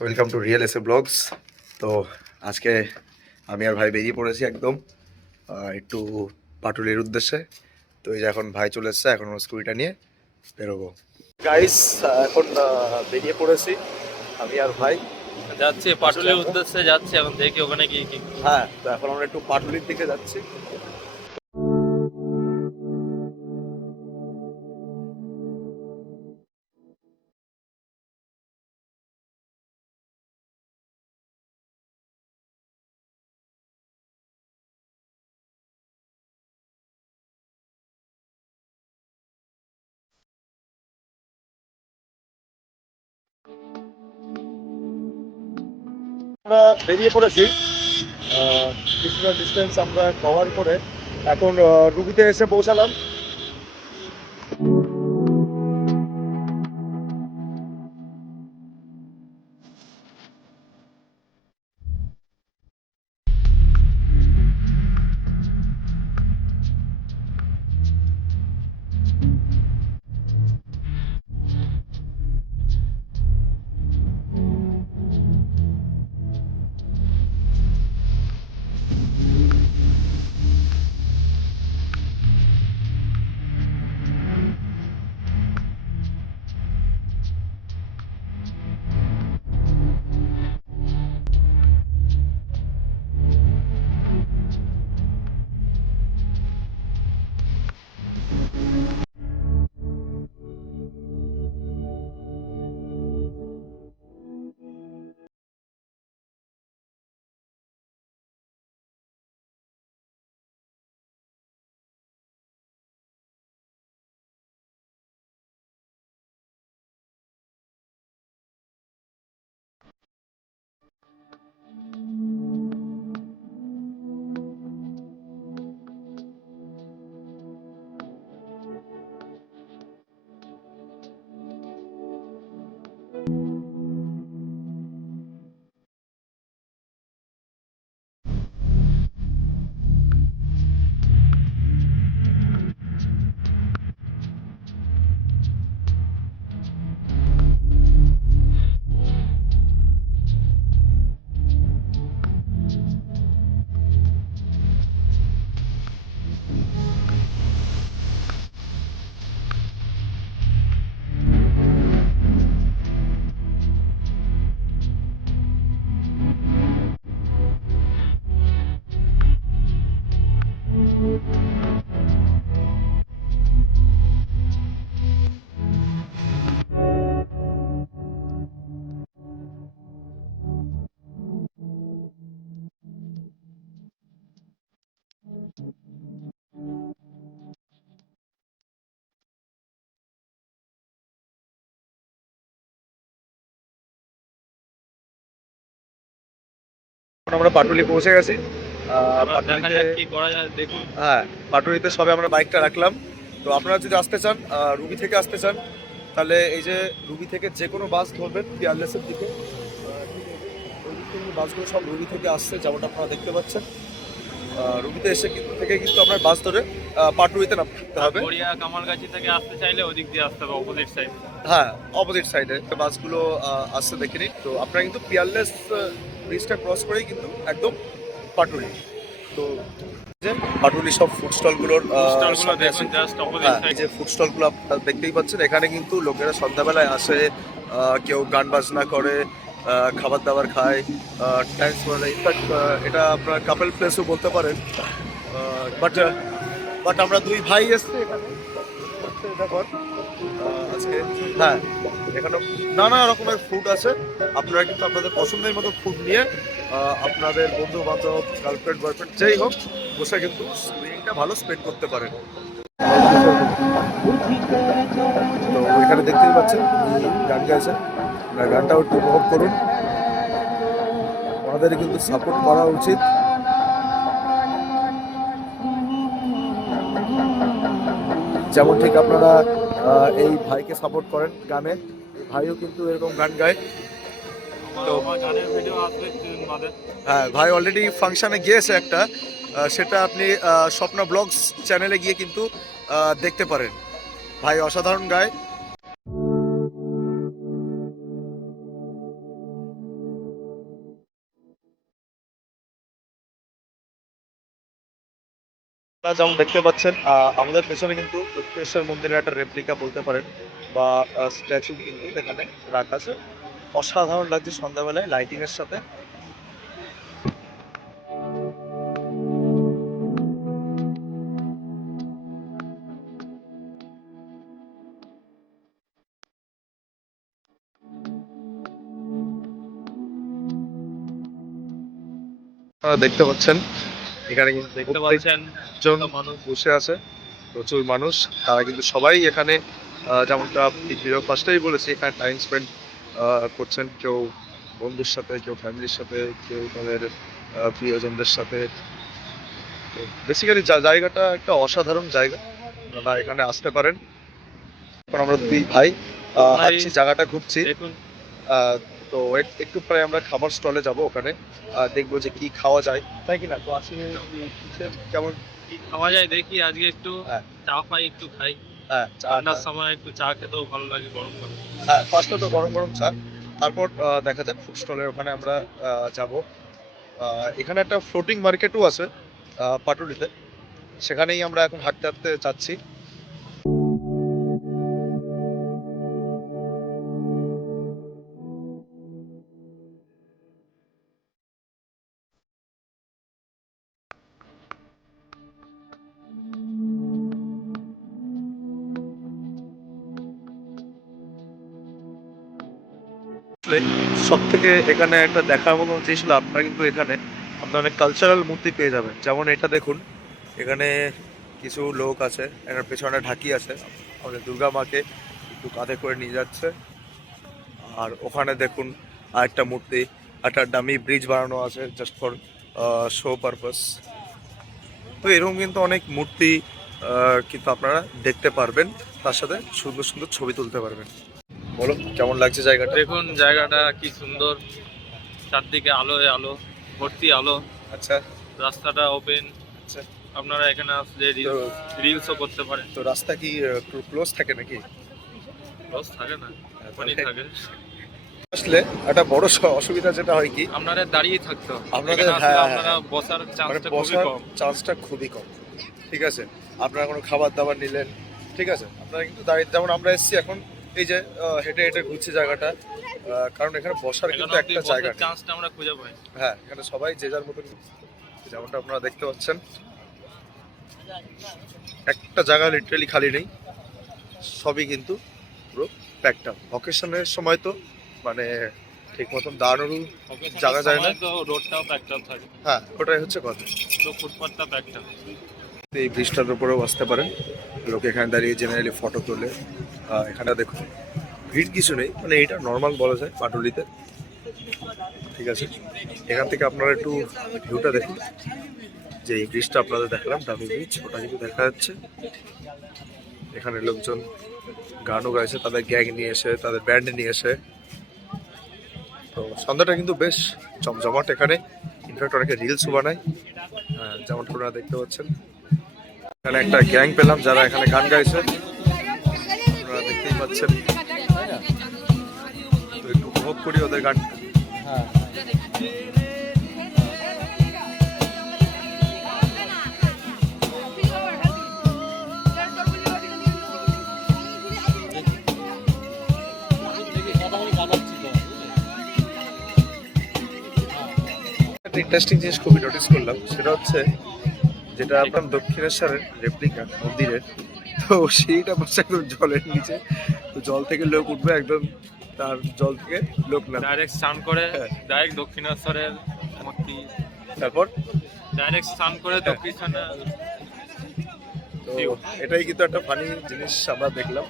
Welcome to real এসে blogs. তো আজকে আমি আর ভাই বেরিয়ে পড়েছি একদম একটু পাটুলির উদ্দেশ্যে। তো এই যে এখন ভাই চলে এসছে, এখন স্কুটিটা নিয়ে বেরোবো। গাইস এখন বেরিয়ে পড়েছি আমি আর ভাই, যাচ্ছি পাটুলির উদ্দেশ্যে যাচ্ছি, এখন দেখি ওখানে গিয়ে কি। হ্যাঁ তো এখন আমরা একটু পাটুলির দিকে যাচ্ছি। আমরা বেরিয়ে পড়েছি, কিছুটা ডিস্টেন্স আমরা কভার করে এখন রুবিতে এসে পৌঁছালাম। এখন আমরা পাটুলি পৌঁছে গেছি। দেখা যাক কি করা যায়, দেখুন। হ্যাঁ, পাটুলিতে সবে আমরা বাইকটা রাখলাম। তো আপনারা যদি আসতে চান, রুবি থেকে আসতে চান, তাহলে এই যে রুবি থেকে যে কোনো বাস ধরবেন পিয়ারলেসের দিকে। ওই দিক থেকে বাসগুলো সব রুবি থেকে আসছে, যেমনটা আপনারা দেখতে পাচ্ছেন। রুবিতে এসে কিন্তু আপনার বাস ধরে পাটুলিতে নামতে হবে। গড়িয়া কামারগাছি থেকে আসতে চাইলে ওদিক দিয়ে আসতে হবে, অপোজিট সাইড। হ্যাঁ, অপোজিট সাইডে বাসগুলো আসছে দেখিনি। তো আপনারা কিন্তু পিয়ারলেস ব্রিজটা ক্রস করেই কিন্তু একদম পাটুলি। তো যে পাটুলি সব ফুড স্টলগুলোর স্টলগুলো দেখুন, জাস্ট অপোজিট হ্যাঁ, এই সাইড। যে ফুড স্টলগুলো আপনারা দেখতেই পাচ্ছেন। এখানে কিন্তু লোকেরা সন্ধ্যাবেলায় আসে, কেউ গান বাজনা করে, খাবার দাবার খায়, টাইমস মানে ইনফ্যাক্ট এটা আপনার কাপল প্লেসও বলতে পারেন। বাট বাট আমরা দুই ভাই এসছি এখানে দেখুন আজকে। হ্যাঁ, এখানে নানা রকমের ফুড আছে। আপনারা কিন্তু আপনাদের পছন্দের মতো ফুড নিয়ে আপনাদের বন্ধু বান্ধব, গার্লফ্রেন্ড বয়ফ্রেন্ড যেই হোক, বসে কিন্তু ইভিনিংটা ভালো স্পেন্ড করতে পারেন। তো এখানে দেখতেই পাচ্ছেন গান গাইছে, গানটাও একটু উপভোগ করুন। আমাদের কিন্তু সাপোর্ট করা উচিত। যেমন ঠিক আপনারা এই ভাইকে সাপোর্ট করেন গানে, ভাইও কিন্তু এরকম গান গায়। তো আমার গানের ভিডিও আসবে কিছুদিন বাদে। হ্যাঁ, ভাই অলরেডি ফাংশনে গিয়েছে একটা, সেটা আপনি স্বপ্না ব্লগস চ্যানেলে গিয়ে কিন্তু দেখতে পারেন। ভাই অসাধারণ গায়। যেমন দেখতে পাচ্ছেন আমাদের পেছনে কিন্তু দক্ষিণেশ্বর মন্দিরের একটা রেপ্লিকা বলতে পারেন বা স্ট্যাচু কিন্তু এখানে রাখা আছে। অসাধারণ লাগছে সন্ধ্যাবেলায় লাইটিং এর সাথে। আপনারা দেখতে পাচ্ছেন এখানে কিন্তু দেখতে পাচ্ছেন জন মানুষ বসে আছে, প্রচুর মানুষ। তারা কিন্তু সবাই এখানে যেমনটা ভিডিও ফার্স্টেই বলেছি, এখানে টাইম স্পেন্ড করছেন। কেউ বন্ধুর সাথে, কেউ ফ্যামিলির সাথে, কেউ তাদের প্রিয়জনদের সাথে। বেসিক্যালি জায়গাটা একটা অসাধারণ জায়গা, আপনারা এখানে আসতে পারেন। এখন আমরা দুই ভাই হাঁটছি, জায়গাটা ঘুরছি। দেখুন আহ, তো একটু পরে আমরা খাবার স্টলে যাব, ওখানে দেখবো যে কি খাওয়া যায়, তাই কি না? তো আসলে কেমন কি খাওয়া যায় দেখি, আজকে একটু হ্যাঁ চা পাই, একটু খাই। হ্যাঁ ঠান্ডার সময় একটু চা খেতেও ভালো লাগে গরম গরম। হ্যাঁ, ফার্স্টে তো গরম গরম চা, তারপর দেখা যাক ফুড স্টলের ওখানে আমরা যাব। এখানে একটা ফ্লোটিং মার্কেটও আছে পাটুলিতে, সেখানেই আমরা এখন হাঁটতে হাঁটতে যাচ্ছি। সব থেকে এখানে একটা দেখার মতো জিনিস হলো, আপনারা কিন্তু এখানে আপনার অনেক কালচারাল মূর্তি পেয়ে যাবেন। যেমন এটা দেখুন, এখানে কিছু লোক আছে, এখানে পেছনে ঢাকি আছে, আমাদের দুর্গা মাকে একটু কাঁধে করে নিয়ে যাচ্ছে। আর ওখানে দেখুন আরেকটা মূর্তি, একটা ডামি ব্রিজ বানানো আছে জাস্ট ফর শো পারপাস। তো এরকম কিন্তু অনেক মূর্তি কিন্তু আপনারা দেখতে পারবেন, তার সাথে সুন্দর সুন্দর ছবি তুলতে পারবেন। বলো কেমন লাগছে জায়গাটা? দেখুন জায়গাটা কি সুন্দর, চারদিকে আলোয় আলো, ভর্তি আলো। আচ্ছা রাস্তাটা ওপেন, আচ্ছা। আপনারা এখানে আসলে তো রিলসও করতে পারেন। তো রাস্তা কি ক্লোজ থাকে নাকি? লস থাকে না, ওখানেই থাকে। আসলে একটা বড় অসুবিধা যেটা হয় কি, আপনাদের দাঁড়িয়ে থাকতে হবে, আপনাদের এখানে আসলে হ্যাঁ, আপনারা হ্যাঁ, বসার মানে চান্সটা খুবই বসার কম। চান্সটা খুবই কম। ঠিক আছে, আপনারা কোনো খাবার দাবার নিলেন, ঠিক আছে, আপনারা কিন্তু দাঁড়িয়ে, যেমন আমরা এসেছি এখন, এই যে হেঁটে হেঁটে ঘুরছি জায়গাটা, কারণ এখানে বসার কিন্তু এখানে অব্দি একটা জায়গা বসার নেই। চান্সটা আমরা খুঁজে পাই। হ্যাঁ, এখানে সবাই যে যার মতন, যেমনটা আপনারা দেখতে পাচ্ছেন, একটা জায়গা লিটারালি খালি নেই, সবই কিন্তু পুরো প্যাকড আপ। অকেশনের সময় তো মানে ঠিক মতন দাঁড়ানোরও জায়গা যায় না। তো রোডটাও প্যাকড আপ থাকে, হ্যাঁ, ওটাই হচ্ছে কথা। তো ফুটপাথটা প্যাকড আপ। এই ব্রিজটার উপরেও আসতে পারেন, লোক এখানে দাঁড়িয়ে জেনারেলি ফটো তোলে। এখানে দেখুন ভিড় কিছু নেই, মানে এটা নর্মাল বলা যায় পাটুলিতে। ঠিক আছে, এখান থেকে আপনারা একটু ভিউটা দেখুন, যে এই ব্রিজটা আপনাদের দেখালাম ডাবল ব্রিজ, ওটা কিন্তু দেখা যাচ্ছে। এখানে লোকজন গানও গাইছে, তাদের গ্যাং নিয়ে এসে, তাদের ব্যান্ড নিয়ে এসে। তো সন্ধ্যাটা কিন্তু বেশ জমজমাট এখানে, ইনফ্যাক্ট অনেকে রিলসও বানায়, যেমনটা আপনারা দেখতে পাচ্ছেন। এখানে একটা গ্যাং পেলাম যারা এখানে গান গাইছে, আপনারা দেখতেই পাচ্ছেন। তো একটু উপভোগ করি ওদের গান। একটা ইন্টারেস্টিং জিনিস খুবই নোটিস করলাম, সেটা হচ্ছে যেটা আপনার দক্ষিণেশ্বরের রেপ্লিকা মন্দিরের, তো সেইটা বসে একদম জলের নিচে। তো জল থেকে লোক উঠবে একদম, তার জল থেকে লোক না, ডাইরেক্ট স্নান করে, হ্যাঁ। ডাইরেক্ট দক্ষিণেশ্বরের মূর্তি, তারপর ডাইরেক্ট স্নান করে হ্যাঁ। দক্ষিণেশ্বরে। তো এটাই কিন্তু একটা ফানি জিনিস আমরা দেখলাম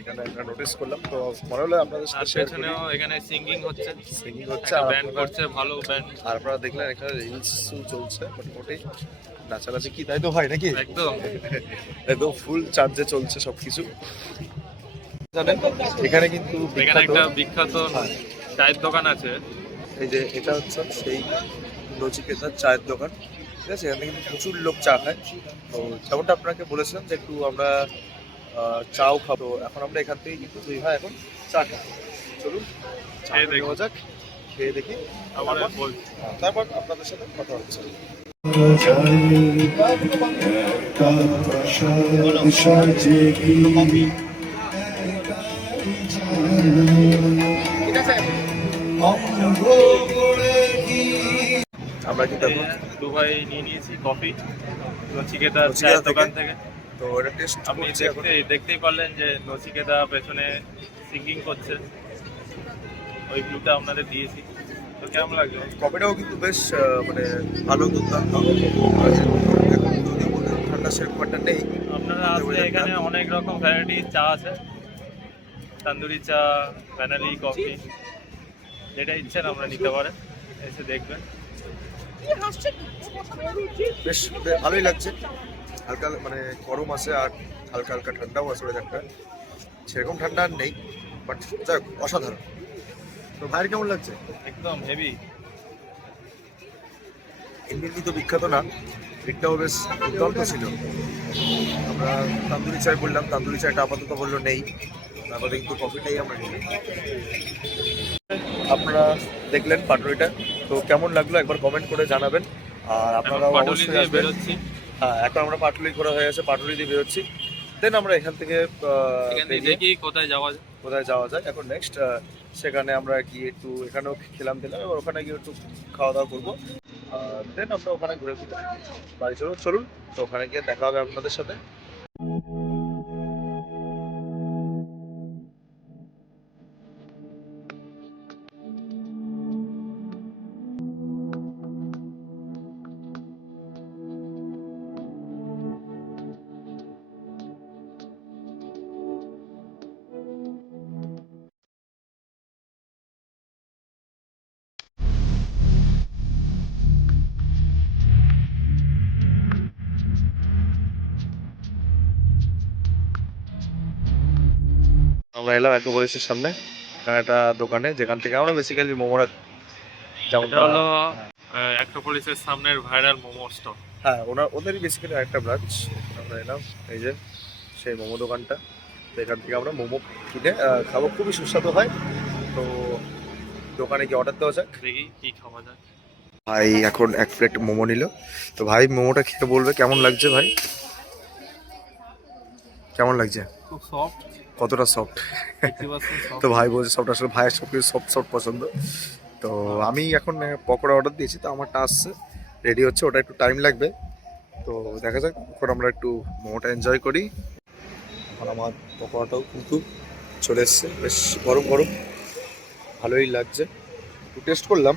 এখানে, একটা নোটিস করলাম। তো মনে হলো আপনাদের আর সাথে শেয়ার করি। পেছনেও এখানে সিঙ্গিং হচ্ছে, সিঙ্গিং হচ্ছে, একটা আর ব্যান্ড আপনারা- করছে, ভালো ব্যান্ড। আর আপনারা দেখলেন এখানে রিলস চলছে মোটামুটি, নাচানাচি কি তাই তো হয় নাকি? একদম একদম ফুল চার্জে চলছে সবকিছু। জানেন এখানে কিন্তু এখানে বিখ্যাত, একটা বিখ্যাত হ্যাঁ, চায়ের দোকান আছে। এই যে এটা হচ্ছে সেই নচিকেতার চায়ের দোকান। ঠিক আছে, এখানে কিন্তু প্রচুর লোক চা খায়। তো যেমনটা আপনাকে বলেছিলাম যে একটু আমরা চাও খাবো, এখন আমরা এখান থেকে কিন্তু দুই ভাই এখন চা খাবো। চলুন চা খেয়ে দেখি। নেওয়া যাক, খেয়ে দেখি, আবার তারপর বলছি। তারপর আপনাদের সাথে কথা হচ্ছে। আমরা কিন্তু এখন দুবাই নিয়ে নিয়েছি কফি নচিকেতা নচিকেতা চায়ের থেকে। দোকান থেকে। তো এটা টেস্ট আপনি করছি এখন। দেখতেই পারলেন যে নচিকেতা পেছনে সিঙ্গিং করছে, ওই ভিউটা আপনাদের দিয়েছি। তো কেমন লাগলো? কফিটাও কিন্তু বেশ মানে ভালো, দুর্দান্ত। এখন যদিও বলতে ঠান্ডা সেরকম একটা নেই। আপনারা আসলে এখানে অনেক রকম ভ্যারাইটির চা আছে, তান্দুরি চা, ভ্যানালি কফি, যেটা ইচ্ছেন আমরা নিতে পারেন, এসে দেখবেন। বেশ ভালোই লাগছে। হালকা মানে গরম আছে আর হালকা হালকা ঠান্ডাও আছে ওয়েদারটা। সেরকম ঠান্ডা আর নেই, বাট যাই হোক, অসাধারণ। তো ভাইয়ের কেমন লাগছে? একদম হেভি। এমনি তো বিখ্যাত না, এটাও বেশ দুর্দান্ত ছিল। আমরা তান্দুরি চাই বললাম, তান্দুরি চাইটা আপাতত বললো নেই, তারপরে কিন্তু কফিটাই আমরা নিই। আপনারা দেখলেন পাটুরিটা, তো কেমন লাগলো একবার কমেন্ট করে জানাবেন। আর আপনারা এখন পাটুলি অবশ্যই দিয়ে আসবেন। বেরোচ্ছি। হ্যাঁ, এখন আমরা পাটুলি করা হয়ে গেছে, পাটুলি দিয়ে বেরোচ্ছি। দেন আমরা এখান থেকে এখান থেকে বেরিয়ে দেখি কোথায় যাওয়া যায়। কোথায় যাওয়া যায়। এখন নেক্সট সেখানে আমরা গিয়ে একটু এখানেও খেলাম দিলাম, এবার ওখানে গিয়ে একটু খাওয়া দাওয়া করবো। দেন আমরা ওখানে ঘুরে ফিরে বাড়ি চলুন চলুন। তো ওখানে গিয়ে দেখা হবে আপনাদের সাথে। আমরা এলাম অ্যাক্রোপলিসের সামনে, এখানে একটা দোকানে, যেখান থেকে আমরা বেসিক্যালি মোমোরা যেমন এটা হলো অ্যাক্রোপলিসের সামনের ভাইরাল মোমো স্টল। হ্যাঁ, ওদেরই বেসিক্যালি একটা ব্রাঞ্চ। আমরা এলাম, এই যে সেই মোমো দোকানটা। তো এখান থেকে আমরা মোমো কিনে খাবো, খুবই সুস্বাদু হয়। তো দোকানে গিয়ে অর্ডার দেওয়া যাক। দেখি কি খাওয়া যায়। ভাই এখন এক প্লেট মোমো নিল। তো ভাই মোমোটা খেয়ে বলবে কেমন লাগছে। ভাই কেমন লাগছে? খুব সফট, কতটা সফট? 80% সফট। তো ভাই বলছে সফট, আসলে ভাইয়ের সব কিছু সফট সফট পছন্দ। তো আমি এখন পকোড়া অর্ডার দিয়েছি, তো আমারটা আসছে, রেডি হচ্ছে, ওটা একটু টাইম লাগবে। তো দেখা যাক, এখন আমরা একটু মোমোটা এনজয় করি। এখন আমার পকোড়াটাও কিন্তু চলে এসছে, বেশ গরম গরম, ভালোই লাগছে। একটু টেস্ট করলাম।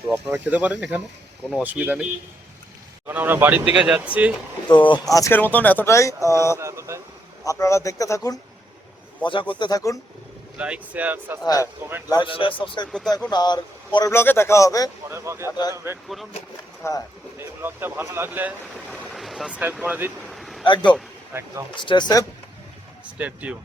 তো আপনারা খেতে পারেন, এখানে কোনো অসুবিধা নেই। এখন আমরা বাড়ির দিকে যাচ্ছি। তো আজকের মতন এতটাই। এতটাই। আপনারা দেখতে থাকুন, মজা করতে থাকুন। লাইক, শেয়ার, হ্যাঁ, সাবস্ক্রাইব, কমেন্ট লাইক করে শেয়ার দেবেন। সাবস্ক্রাইব করতে থাকুন, আর পরের ব্লগে দেখা হবে। পরের ভাগে ওয়েট করুন। হ্যাঁ, এই ব্লগটা ভালো লাগলে সাবস্ক্রাইব করে দিন। একদম। একদম। Stay safe. Stay tune.